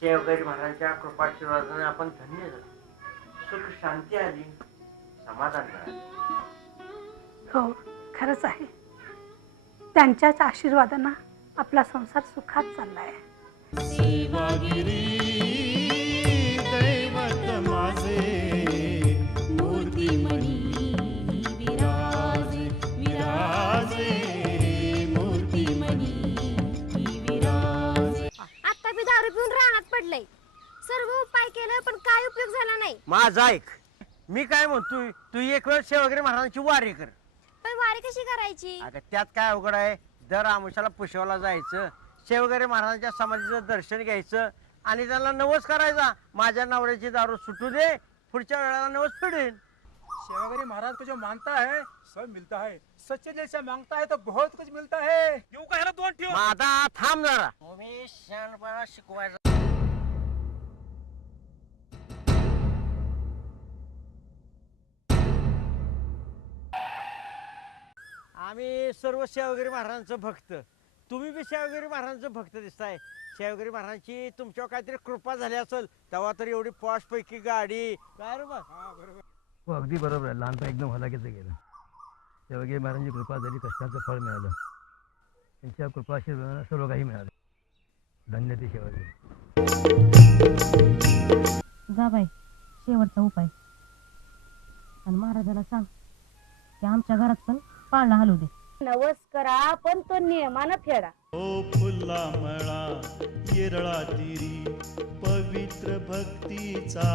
शेवगाई महाराजांच्या कृपाशीर्वादाने आपण धन्य झालो. सुख शांती आली, समाधान मिळालं. हो, खरंच आहे. त्यांच्याच आशीर्वादाने आपला संसार सुखात चाललाय. सेवागिरी दैवत माझे मूर्तिमणी विराजे विराजे मूर्तिमणी विराजे. आता मी दारू पिऊन रानात पडलंय. सर्व उपाय केले पण काय उपयोग झाला नाही. माझा ऐक, मी काय म्हणतोय, तू एक वेळ शेवगाई महाराजांची वारी कर. पण वारी कशी करायची? अगं त्यात काय अवघड आहे. दर आमुषाला पुष्कळला जायचं, शेवगाई महाराजांच्या समाधीचं दर्शन घ्यायचं आणि त्यांना नवस करायचा, माझ्या नवऱ्याची दारू सुटू दे, पुढच्या वेळेला नवस फेडेन. शेवगाई महाराज को जो मांगता है सब मिलता है. सच्चे दिल से मांगता है तो बहुत कुछ मिलता है. येऊ का ह्याला दोन ठेव. माझा थांब जरा. तुम्ही शहाणपणा शिकवायचा. आम्ही सर्व शेवगाई महाराजांचं भक्त. तुम्ही बी शेवगाई महाराजांचं भक्त दिसताय. शेवगाई महाराजांची तुमच्यावर काहीतरी कृपा झाली असेल, तेव्हा तर एवढी पॉश पैकी गाडी काय रे बा. हो, अगदी बरोबर आहे. लहानपण एकदम हलाखीचं गेलं. शेवगाई महाराजांची कृपा झाली, कष्टाचं फळ मिळालं. त्यांच्या कृपाशीर्वादाने सर्व काही मिळालं. धन्य ते शेवगाई. जा बाई, शेवटचा उपाय. आणि महाराजाला सांग की आमच्या घरात पण पाळणा हलू दे. नवस करा पण तो नियमानं फेडा. ओ फुला मळा येरळा तिरी पवित्र भक्तीचा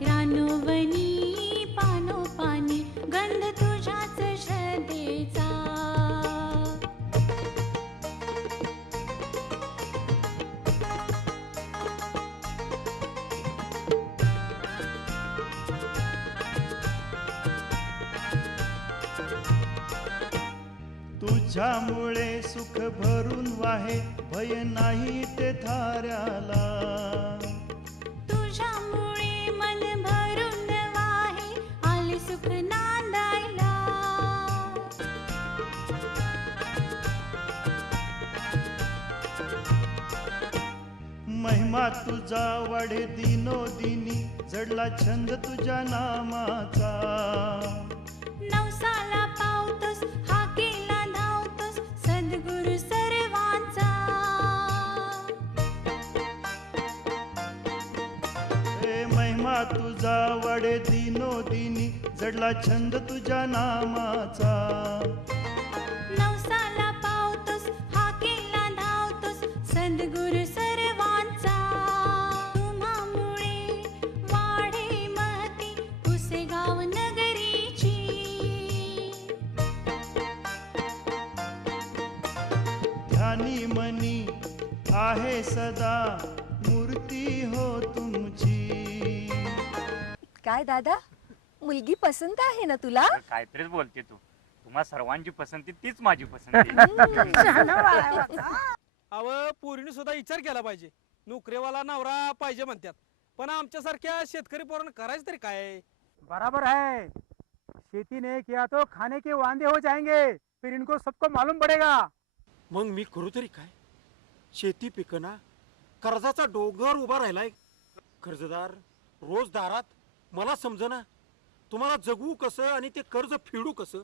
रानोवनी पानोपानी गंध तुझ्याच श्रद्धेचा. तुझ्यामुळे सुख भरून वाहे, भय नाही ते थाऱ्याला. तुझ्यामुळे मन भरून वाहे, आले सुख नांदायला. महिमा तुझा वाढे दिनोदिनी, जडला छंद तुझ्या नामाचा. नवसाला पावतोस हाकेला धावतोस, सद्गुरु सर्वांचा. हे महिमा तुझा वाढे दिनोदिनी, जडला छंद तुझ्या नामाचा. नवसाला पावतोस हाकेला धावतोस, सद्गुरु सर्वांचा. तुम्हामुळे वाढे महती पुसेगाव नगरीची. ध्यानी मनी आहे सदा मूर्ती हो तुमची. काय दादा, मुलगी पसंत आहे ना तुला? काहीतरीच बोलते तू. तुम्हा सर्वांची पसंती तीच माझी पसंती. अव पोरीने सुद्धा विचार केला पाहिजे. नोकरीवाला नवरा पाहिजे म्हणतात, पण आमच्यासारख्या शेतकरी पोरांना करायचं तरी काय? बराबर है. शेती नहीं किया तो खाने के वांदे हो जाएंगे, फिर इनको सबको मालूम पड़ेगा. मग मी करू तरी काय? शेती पिकना, कर्जाचा डोंगर उभा राहिलाय. कर्जदार रोज दारात. मला समजना तुम्हाला जगू कसं आणि ते कर्ज फेडू कसं.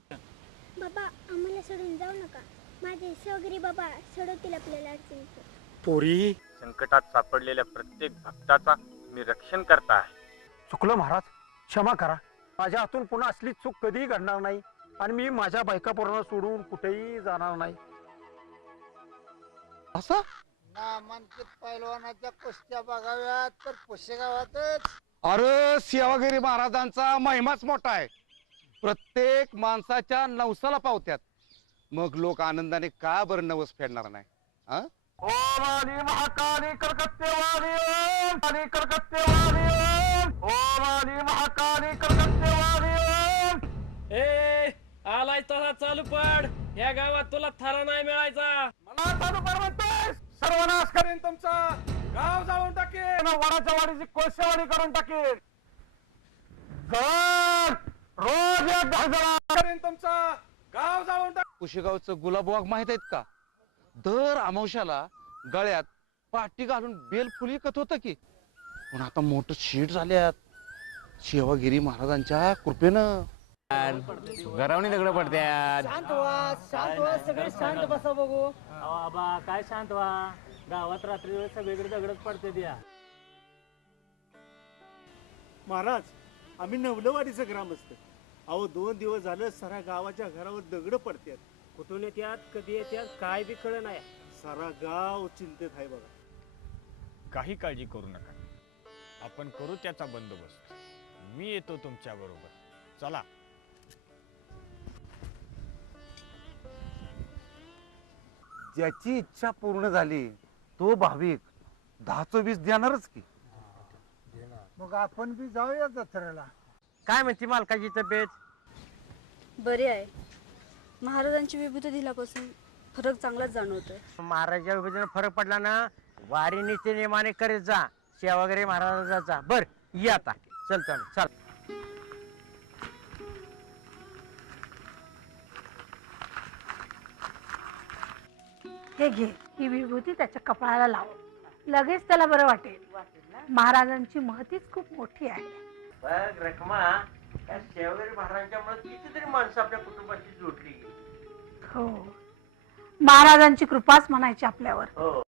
बाबा आम्हाला सोडून जाऊ नका. माझे शेवगिरी बाबा सोडवतील आपल्याला अडचणीत. पोरी, संकटात सापडलेल्या प्रत्येक भक्ताचा मी रक्षण करता आहे. चुकलं महाराज, क्षमा करा. माझ्या हातून पुन्हा असली चूक कधीही घडणार नाही आणि मी माझ्या बायका पोरांना सोडून कुठेही जाणार नाही. असं नामांकित पैलवानाच्या कुस्त्या बघाव्यात तर पुशेगावातच. अरे सेवागिरी महाराजांचा महिमाच मोठा आहे. प्रत्येक माणसाच्या नवसाला पावत्यात. मग लोक आनंदाने का बरं नवस फेडणार नाही? ओम आली महाकाली कलकत्तेवाली ओम आली कलकत्तेवाली ओम आली महाकाली कलकत्तेवाली ओम. ए आलाय तसा चालू पड. या गावात तुला थारा नाही मिळायचा. मला चालू कर म्हणतोस? सर्वनाश करेन तुमचा. गाव जाळून टाकेन. वडाच्या वाडीची कोळसेवाडी करून टाकेन. रोज एक दहा करेन तुमचा. गाव जाळून टाक. कुशेगावचं गुलाब वाघ माहित आहेत का? दर अमावश्याला गळ्यात पाटी घालून बेलफुल विकत होतं की. पण आता मोठं शीट झाल्यात सेवागिरी महाराजांच्या कृपेनं. घरावणी दगड पडत्यात. शांत व्हा, शांत व्हा, सगळे शांत बसा बघू. बाबा काय शांत व्हा. गावात रात्री सगळीकडे दगडच पडते त्या. महाराज, आम्ही नवलवाडीचं ग्रामस्थ. अहो 2 दिवस झालं साऱ्या गावाच्या घरावर दगड पडतात. कुठून येत्यात कधी येत्यात काय बी कळ नाही. सारा गाव चिंतेत आहे बघा. काही काळजी करू नका, आपण करू त्याचा बंदोबस्त. मी येतो तुमच्या बरोबर. चला. ज्याची इच्छा पूर्ण झाली तो भाविक 10-20 देणारच की. मग आपण बी जाऊया जत्रेला. काय म्हणते मालकाची तब्येत? बरी आहे. महाराजांची विभूती दिल्यापासून फरक चांगलाच जाणवतोय. महाराजा विभूतीने फरक पडला ना, वारी नित्य नेमाने करीत जा. सेवागिरी महाराजाचा. बर ये आता. चल चल चल. हे घे, ही विभूती त्याच्या कपाळाला लाव. लगेच त्याला बरं वाटेल. महाराजांची महतीच खूप मोठी आहे. बघ रखमा, या सेवागिरी महाराजांच्यामुळे कितीतरी माणसं आपल्या कुटुंबाशी जोडली. हो, महाराजांची कृपाच म्हणायची आपल्यावर. हो.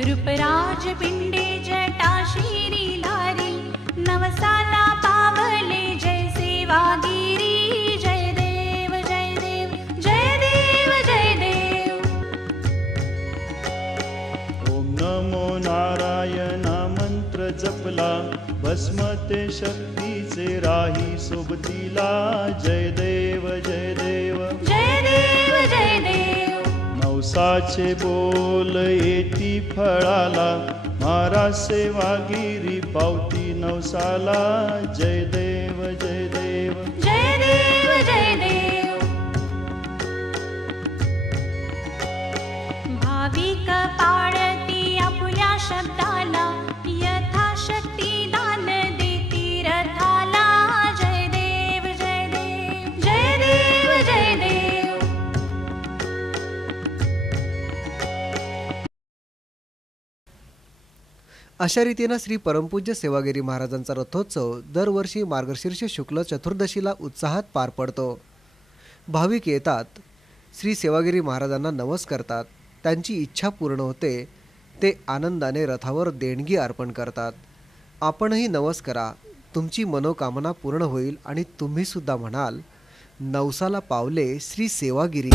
रूपराज पिंडे जटा शिरी लारी नवसाला पावले जय सेवागिरी. जय देव जय देव जय देव जय देव. ओम नमो नारायणा मंत्र जपला, भस्म ते शक्तीचे राही सोबतीला. जय देव जय देव जय देव जय देव. नवसाचे बोल येती फळाला, महाराज सेवागिरी पावती नवसाला. जय देव जय देव जय देव जय देव. भाविक पाळती आपुल्या शब्दाला, यथाशक्ती दान देती रथाला. जय देव जय देव जय देव जय देव. अशा रीतीनं श्री परमपूज्य सेवागिरी महाराजांचा रथोत्सव दरवर्षी मार्गशीर्ष शुक्ल चतुर्दशीला उत्साहात पार पडतो. भाविक येतात, श्री सेवागिरी महाराजांना नवस करतात, त्यांची इच्छा पूर्ण होते, ते आनंदाने रथावर देणगी अर्पण करतात. आपणही नवस करा, तुमची मनोकामना पूर्ण होईल आणि तुम्हीसुद्धा म्हणाल, नवसाला पावले श्री सेवागिरी.